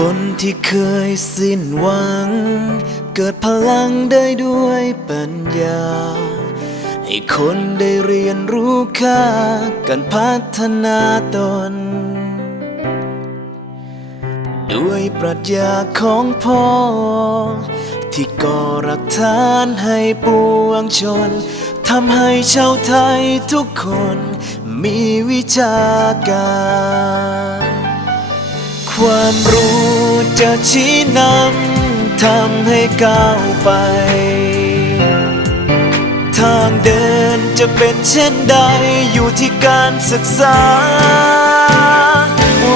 คนที่เคยสิ้นหวัง เกิดพลังได้ด้วยปัญญา ให้คนได้เรียนรู้ค่าการพัฒนาตน ด้วยปรัชญาของพ่อ ที่ก่อรักฐานให้ปวงชนทำให้ชาวไทยทุกคนมีวิชาการ ความรู้จะชี้นำทำให้ก้าวไป ทางเดินจะเป็นเช่นใดอยู่ที่การศึกษา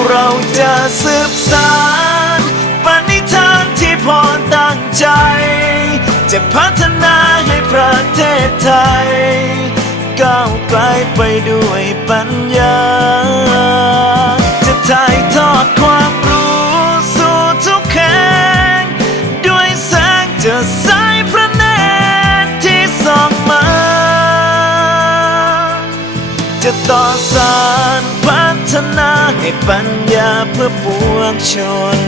เราจะสืบสานปณิธานที่พอตั้งใจ จะพัฒนาให้ประเทศไทย ก้าวไกลไปด้วยปัญ ต่อสารพัฒนาให้ปัญญาเพื่อปวงชน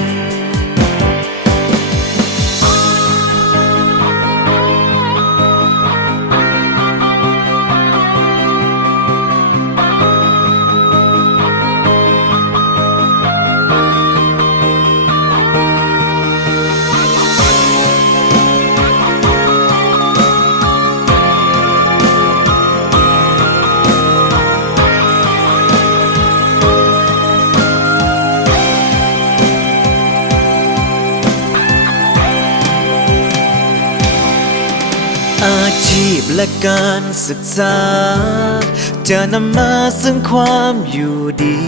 อาชีพและการศึกษา จะนำมาซึ่งความอยู่ดี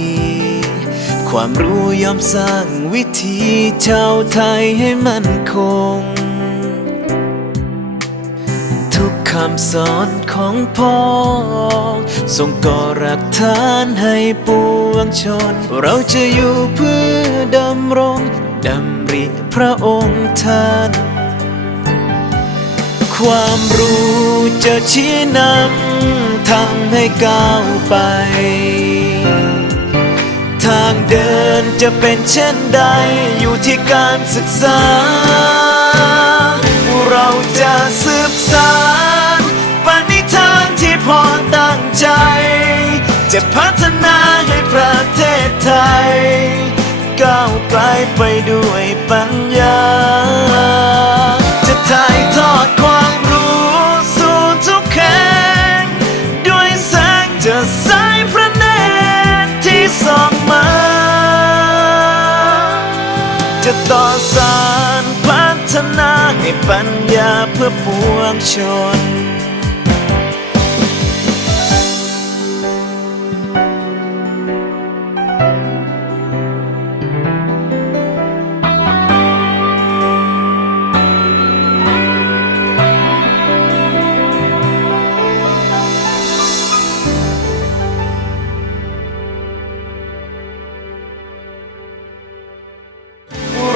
ความรู้ยอมสร้างวิถีชาวไทยให้มั่นคง ทุกคำสอนของพ่อส่งก่อรักฐานให้ปวงชน เราจะอยู่เพื่อดำรงดำริพระองค์ท่าน ความรู้จะชี้นำทำให้ก้าวไป ทางเดินจะเป็นเช่นใดอยู่ที่การศึกษา เราจะสืบสานปณิธานที่พอตั้งใจ จะพัฒนาให้ประเทศไทย ก้าวไกลไปด้วยปัญญา จะต่อสารพัฒนาให้ปัญญาเพื่อปวงชน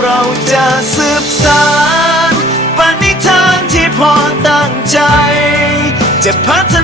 เราจะสืบสานปณิธานที่พอตั้งใจ จะพัฒ